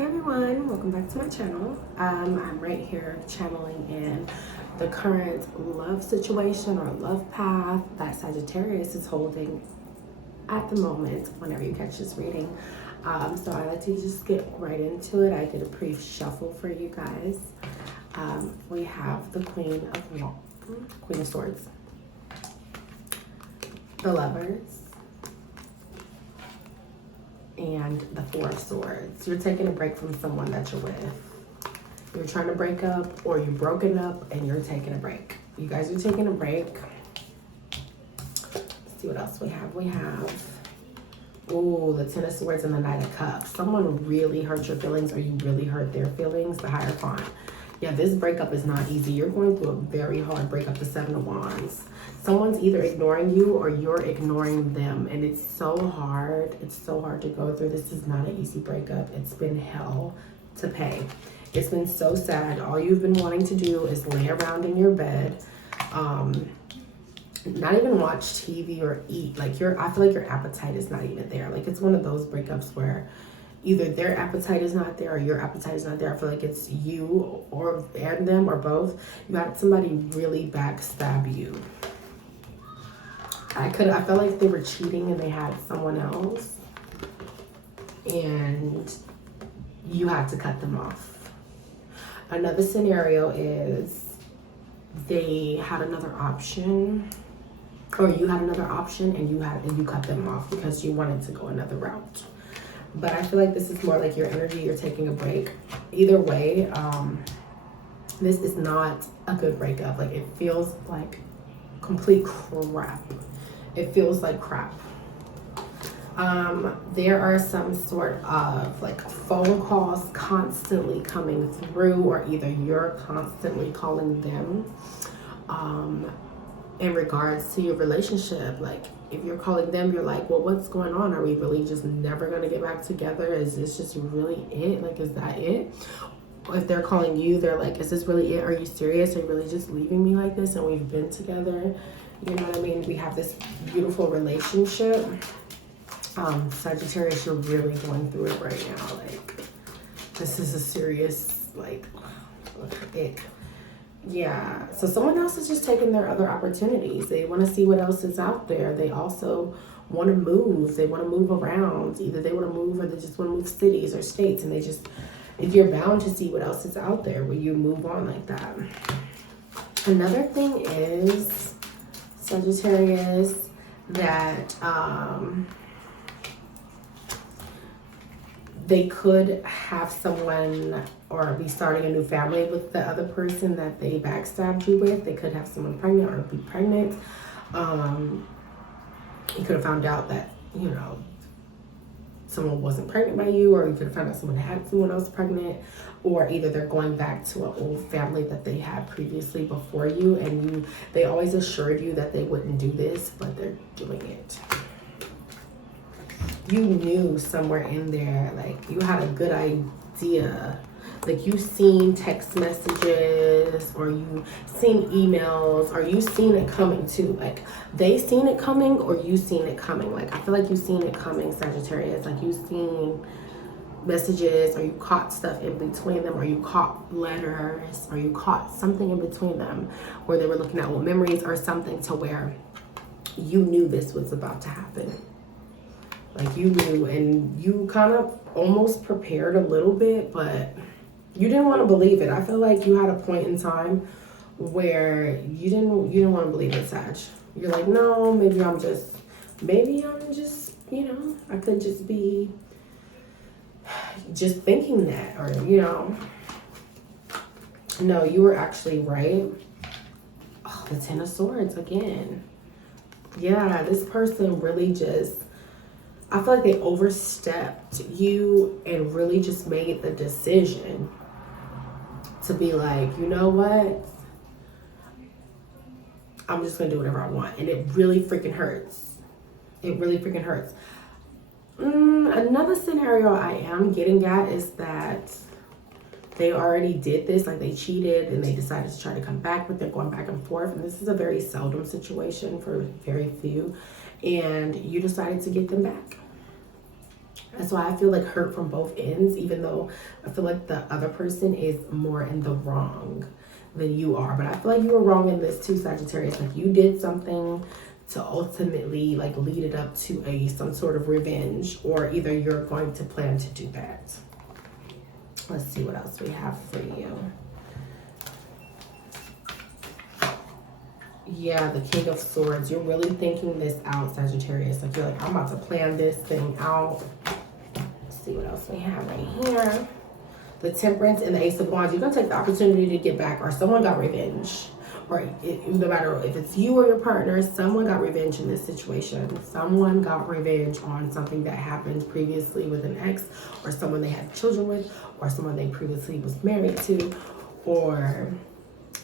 Hey everyone, welcome back to my channel. I'm right here channeling in the current love situation or love path that Sagittarius is holding at the moment whenever you catch this reading. So I like to just get right into it. I did a brief shuffle for you guys. We have the Queen of Swords, the Lovers, and the Four of Swords. You're taking a break from someone that you're with. You're trying to break up, or you're broken up and you're taking a break. You guys are taking a break. Let's see what else we have. We have, oh, the Ten of Swords and the Knight of Cups. Someone really hurt your feelings, or you really hurt their feelings. The Hierophant. Yeah, this breakup is not easy. You're going through a very hard breakup. The Seven of Wands. Someone's either ignoring you or you're ignoring them. And it's so hard. It's so hard to go through. This is not an easy breakup. It's been hell to pay. It's been so sad. All you've been wanting to do is lay around in your bed. Not even watch TV or eat. Like I feel like your appetite is not even there. Like it's one of those breakups where either their appetite is not there or your appetite is not there. I feel like it's you and them or both. You had somebody really backstab you. I felt like they were cheating and they had someone else and you had to cut them off. Another scenario is they had another option, or you had another option and you cut them off because you wanted to go another route. But I feel like this is more like your energy, you're taking a break. Either way, this is not a good breakup. Like it feels like complete crap. It feels like crap. There are some sort of like phone calls constantly coming through, or either you're constantly calling them in regards to your relationship. Like if you're calling them, you're like, well, what's going on? Are we really just never gonna get back together? Is this just really it? Like, is that it? If they're calling you, they're like, is this really it? Are you serious? Are you really just leaving me like this? And we've been together. You know what I mean? We have this beautiful relationship. Sagittarius, you're really going through it right now. Like, this is a serious, like, ick. Yeah, so someone else is just taking their other opportunities. They want to see what else is out there. They also want to move. They want to move around. Either they want to move or they just want to move cities or states. And you're bound to see what else is out there when you move on like that. Another thing is, Sagittarius, that they could have someone or be starting a new family with the other person that they backstabbed you with. They could have someone pregnant or be pregnant. You could have found out that, you know, someone wasn't pregnant by you, or you could have found out someone had someone else pregnant, or either they're going back to an old family that they had previously before you, and they always assured you that they wouldn't do this, but they're doing it. You knew somewhere in there, like you had a good idea. Like you seen text messages, or you seen emails, or you seen it coming too. Like they seen it coming, or you seen it coming. Like I feel like you seen it coming, Sagittarius. Like you seen messages, or you caught stuff in between them, or you caught letters, or you caught something in between them where they were looking at old memories or something, to where you knew this was about to happen. Like you knew, and you kind of almost prepared a little bit, but you didn't want to believe it. I feel like you had a point in time where you didn't want to believe it, Sag. You're like, no, maybe I'm just, you know, I could just be just thinking that, or, you know. No, you were actually right. Oh, the Ten of Swords again. Yeah, this person really just, I feel like they overstepped you and really just made the decision to be like, you know what? I'm just gonna do whatever I want. And it really freaking hurts. It really freaking hurts. Another scenario I am getting at is that they already did this, like they cheated and they decided to try to come back, but they're going back and forth. And this is a very seldom situation for very few. And you decided to get them back. That's why I feel like hurt from both ends, even though I feel like the other person is more in the wrong than you are. But I feel like you were wrong in this too, Sagittarius. Like you did something to ultimately like lead it up to some sort of revenge, or either you're going to plan to do that. Let's see what else we have for you. Yeah, the King of Swords. You're really thinking this out, Sagittarius. Like you're like, I'm about to plan this thing out. Let's see what else we have right here. The Temperance and the Ace of Wands. You're going to take the opportunity to get back, or someone got revenge. Or no matter if it's you or your partner, someone got revenge in this situation. Someone got revenge on something that happened previously with an ex, or someone they had children with, or someone they previously was married to, or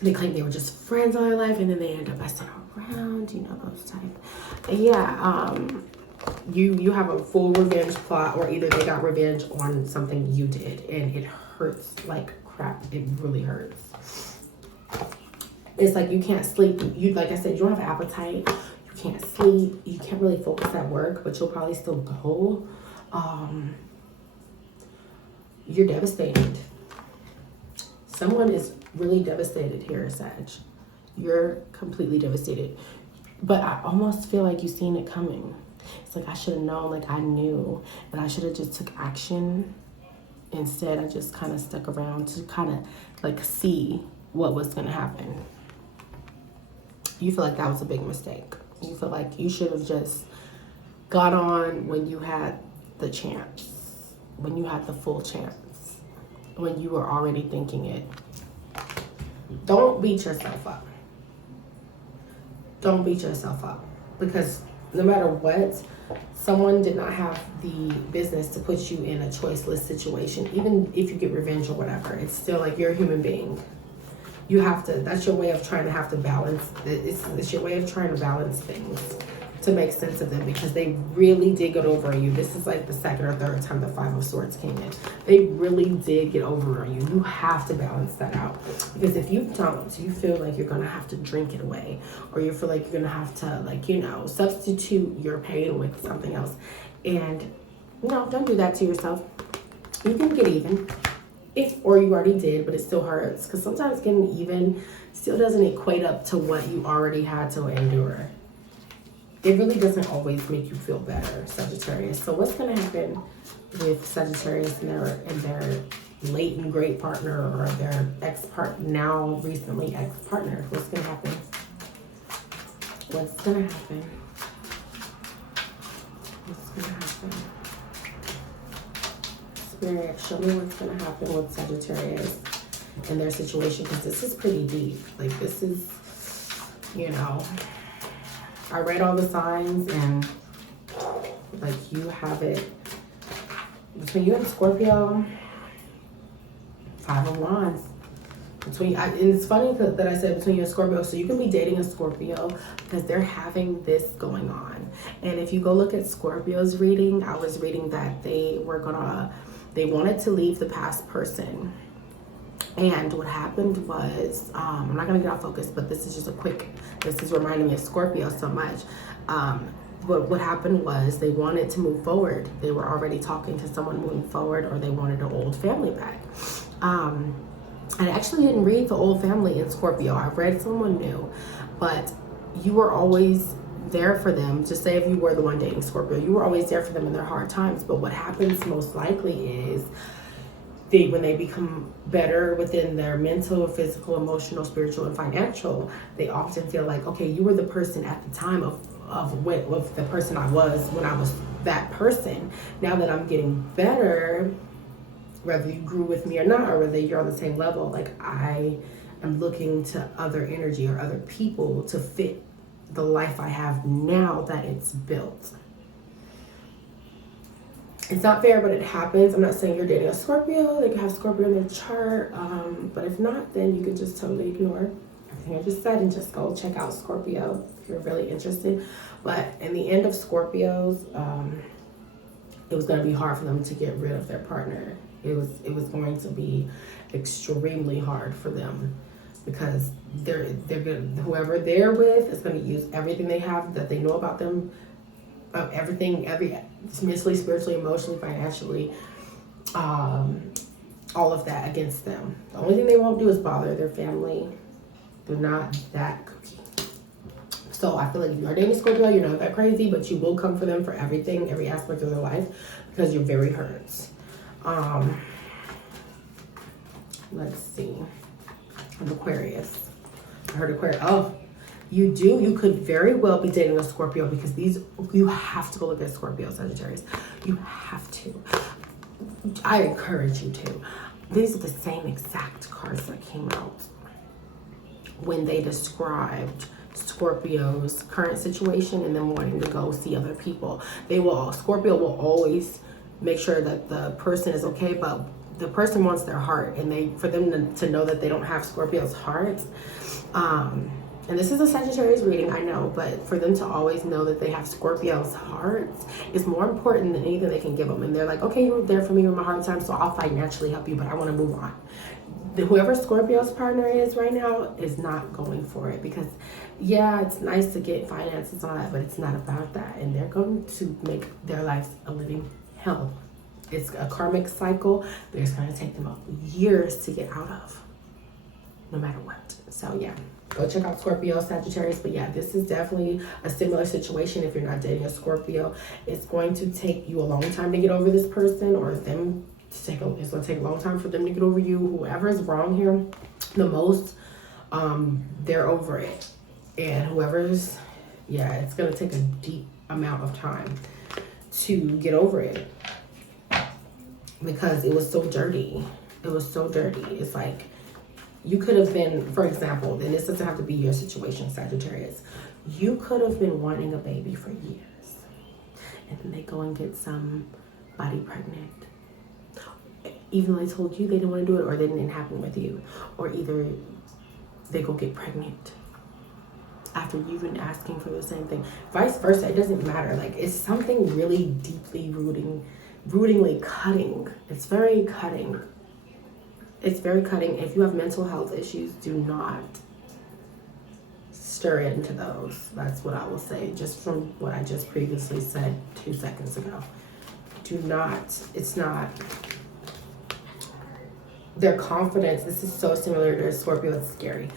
they claim they were just friends all their life and then they end up messing around, you know, those type. And yeah, you have a full revenge plot, or either they got revenge on something you did, and it hurts like crap. It really hurts. It's like you can't sleep. You, like I said, you don't have appetite. You can't sleep. You can't really focus at work, but you'll probably still go. You're devastated. Someone is really devastated here, Sag. You're completely devastated. But I almost feel like you've seen it coming. It's like I should have known, like I knew, and I should have just took action. Instead, I just kind of stuck around to kind of like see what was going to happen. You feel like that was a big mistake. You feel like you should have just got on when you had the chance, when you had the full chance, when you were already thinking it. Don't beat yourself up. Don't beat yourself up, because no matter what, someone did not have the business to put you in a choiceless situation. Even if you get revenge or whatever, it's still like you're a human being. You have to, that's your way of trying to have to balance, it's your way of trying to balance things to make sense of them, because they really did get over on you. This is like the second or third time the Five of Swords came in. They really did get over on you. You have to balance that out, because if you don't, you feel like you're gonna have to drink it away, or you feel like you're gonna have to, like, you know, substitute your pain with something else. And no, don't do that to yourself. You can get even. Or you already did, but it still hurts, because sometimes getting even still doesn't equate up to what you already had to endure. It really doesn't always make you feel better, Sagittarius. So what's going to happen with Sagittarius and their late and great partner, or their now recently ex-partner? What's going to happen? What's going to happen? What's going to happen? Spirit, show me what's going to happen with Sagittarius and their situation, because this is pretty deep. Like, this is, you know, I read all the signs, and like you have it between you and Scorpio. Five of Wands. And it's funny that I said between you and Scorpio. So you can be dating a Scorpio, because they're having this going on. And if you go look at Scorpio's reading, I was reading that they wanted to leave the past person. And what happened was, I'm not going to get off focus, but this is just this is reminding me of Scorpio so much. But what happened was they wanted to move forward. They were already talking to someone moving forward, or they wanted an old family back. I actually didn't read the old family in Scorpio. I read someone new, but you were always there for them. Just say if you were the one dating Scorpio, you were always there for them in their hard times. But what happens most likely is when they become better within their mental, physical, emotional, spiritual, and financial, they often feel like, okay, you were the person at the time of the person I was when I was that person. Now that I'm getting better, whether you grew with me or not, or whether you're on the same level, like I am looking to other energy or other people to fit the life I have now that it's built. It's not fair, but it happens. I'm not saying you're dating a Scorpio. They can have Scorpio in their chart. But if not, then you can just totally ignore everything I just said and just go check out Scorpio if you're really interested. But in the end of Scorpios, it was going to be hard for them to get rid of their partner. It was going to be extremely hard for them, because they're good. Whoever they're with is going to use everything they have that they know about them, every mentally, spiritually, emotionally, financially, all of that against them. The only thing they won't do is bother their family. They're not that cookie. So I feel like if you are dating Scorpio, you're not that crazy, but you will come for them for everything, every aspect of their life, because you're very hurt. Let's see. An Aquarius. I heard Aquarius. Oh, you do. You could very well be dating a Scorpio, because these, you have to go look at Scorpio, Sagittarius. You have to. I encourage you to. These are the same exact cards that came out when they described Scorpio's current situation and them wanting to go see other people. Scorpio will always make sure that the person is okay, but the person wants their heart, and for them to know that they don't have Scorpio's heart. And this is a Sagittarius reading, I know, but for them to always know that they have Scorpio's heart is more important than anything they can give them. And they're like, okay, you were there for me in my hard time, so I'll financially help you, but I want to move on. Whoever Scorpio's partner is right now is not going for it, because yeah, it's nice to get finances on that, but it's not about that. And they're going to make their lives a living hell. It's a karmic cycle that it's going to take them years to get out of, no matter what. So yeah, go check out Scorpio, Sagittarius. But yeah, this is definitely a similar situation. If you're not dating a Scorpio, it's going to take you a long time to get over this person, or them to take it's going to take a long time for them to get over you. Whoever's wrong here the most, they're over it. And whoever's, yeah, it's going to take a deep amount of time to get over it, because it was so dirty. It was so dirty. It's like, you could have been, for example, and this doesn't have to be your situation, Sagittarius. You could have been wanting a baby for years, and then they go and get somebody pregnant. Even though they told you they didn't want to do it, or it didn't happen with you. Or either they go get pregnant after you've been asking for the same thing. Vice versa, it doesn't matter. Like, it's something really deeply rootingly cutting. It's very cutting. It's very cutting. If you have mental health issues, do not stir into those. That's what I will say, just from what I just previously said 2 seconds ago. Do not, it's not, their confidence, this is so similar to Scorpio, it's scary.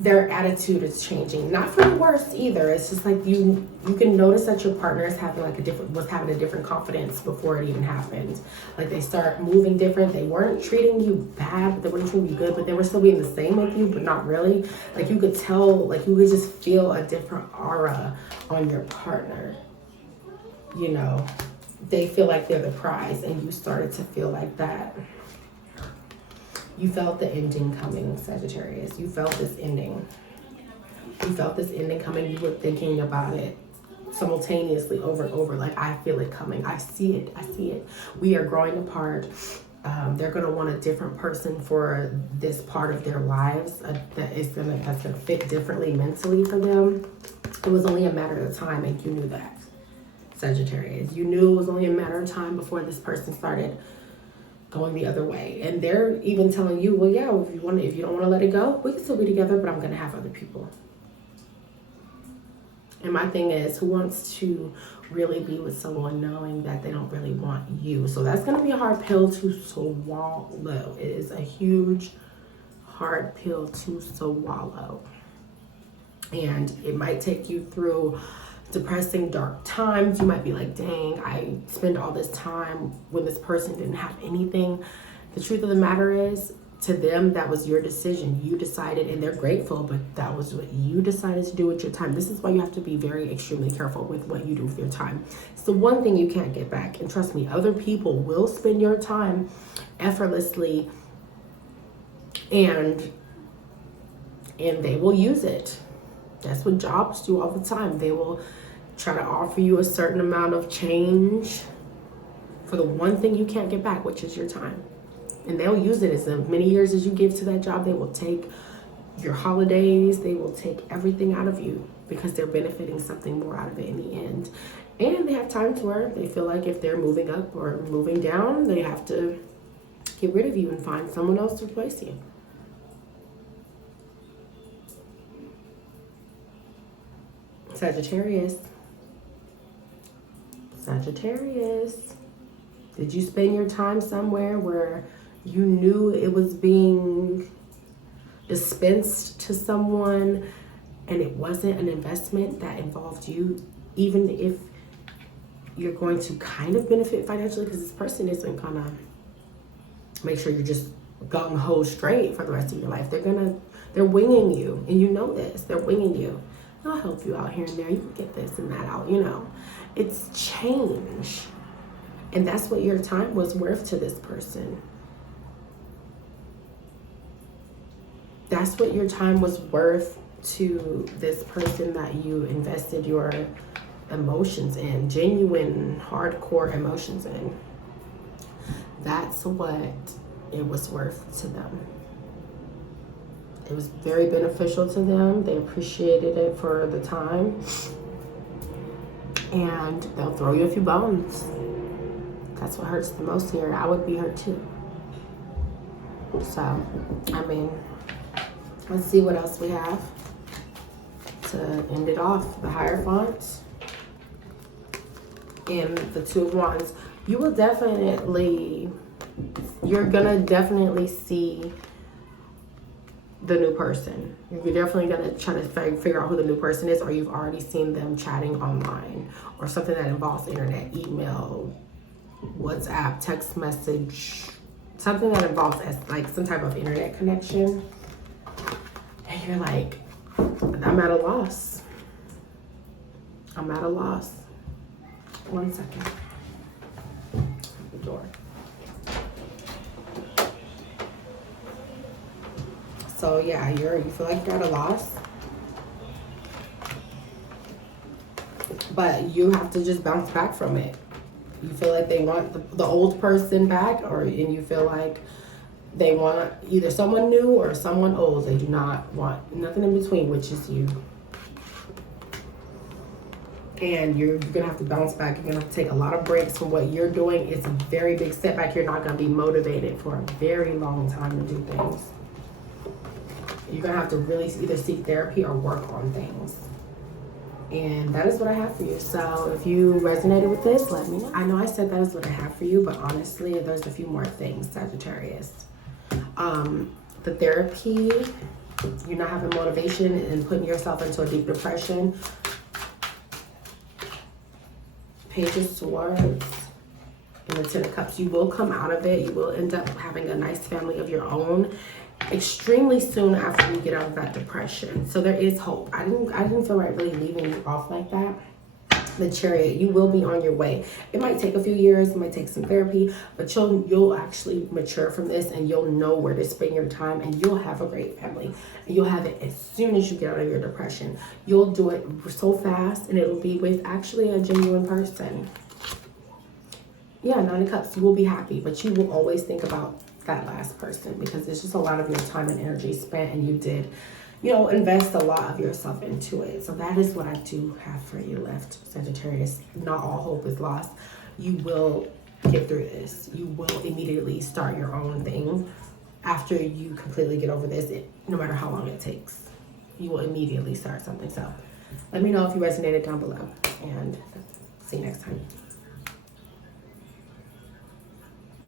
Their attitude is changing, not for the worse either. It's just like you can notice that your partner is having was having a different confidence before it even happened. Like, they start moving different. They weren't treating you bad, but they weren't treating you good, but they were still being the same with you, but not really. Like, you could tell, like, you could just feel a different aura on your partner. You know, they feel like they're the prize, and you started to feel like that. You felt the ending coming, Sagittarius. You felt this ending. You felt this ending coming. You were thinking about it simultaneously over and over. Like, I feel it coming. I see it. I see it. We are growing apart. They're going to want a different person for this part of their lives that's going to fit differently mentally for them. It was only a matter of time, and you knew that, Sagittarius. You knew it was only a matter of time before this person started going the other way. And they're even telling you, well, yeah, if you don't want to let it go, we can still be together, but I'm going to have other people. And my thing is, who wants to really be with someone knowing that they don't really want you? So that's going to be a hard pill to swallow. It is a huge, hard pill to swallow. And it might take you through depressing, dark times. You might be like, dang, I spent all this time when this person didn't have anything. The truth of the matter is, to them, that was your decision. You decided, and they're grateful, but that was what you decided to do with your time. This is why you have to be very extremely careful with what you do with your time. It's the one thing you can't get back. And trust me, other people will spend your time effortlessly, and they will use it. That's what jobs do all the time. They will try to offer you a certain amount of change for the one thing you can't get back, which is your time. And they'll use it as many years as you give to that job. They will take your holidays. They will take everything out of you, because they're benefiting something more out of it in the end. And they have times where they feel like if they're moving up or moving down, they have to get rid of you and find someone else to replace you. Sagittarius. Sagittarius. Did you spend your time somewhere where you knew it was being dispensed to someone and it wasn't an investment that involved you, even if you're going to kind of benefit financially, because this person isn't gonna make sure you're just gung-ho straight for the rest of your life. They're winging you, and you know this. They're winging you. They'll help you out here and there. You can get this and that out, you know. It's change. And that's what your time was worth to this person. That's what your time was worth to this person that you invested your emotions in, genuine, hardcore emotions in. That's what it was worth to them. It was very beneficial to them. They appreciated it for the time. And they'll throw you a few bones. That's what hurts the most here. I would be hurt too. So, I mean, let's see what else we have to end it off. The Hierophant and the Two of Wands. You will definitely, you're gonna definitely see the new person. You're definitely gonna try to figure out who the new person is, or you've already seen them chatting online, or something that involves internet, email, WhatsApp, text message, something that involves like some type of internet connection. And you're like, I'm at a loss. I'm at a loss. 1 second. The door. So yeah, you feel like you're at a loss, but you have to just bounce back from it. You feel like they want the old person back, and you feel like they want either someone new or someone old. They do not want nothing in between, which is you. And you're gonna have to bounce back. You're gonna have to take a lot of breaks from what you're doing. It's a very big setback. You're not gonna be motivated for a very long time to do things. You're gonna have to really either seek therapy or work on things. And that is what I have for you. So if you resonated with this, let me know. I know I said that is what I have for you, but honestly, there's a few more things, Sagittarius. The therapy, you're not having motivation and putting yourself into a deep depression. Page of Swords and the Ten of Cups. You will come out of it. You will end up having a nice family of your own extremely soon after you get out of that depression. So there is hope. I didn't feel right really leaving you off like that. The Chariot, you will be on your way. It might take a few years, it might take some therapy, but you'll actually mature from this, and you'll know where to spend your time, and you'll have a great family. And you'll have it as soon as you get out of your depression. You'll do it so fast, and it'll be with actually a genuine person. Yeah, Nine of Cups, you will be happy, but you will always think about that last person, because it's just a lot of your time and energy spent, and you did, invest a lot of yourself into it. So that is what I do have for you left, Sagittarius. Not all hope is lost. You will get through this. You will immediately start your own thing after you completely get over this, no matter how long it takes. You will immediately start something. So let me know if you resonated down below, and see you next time.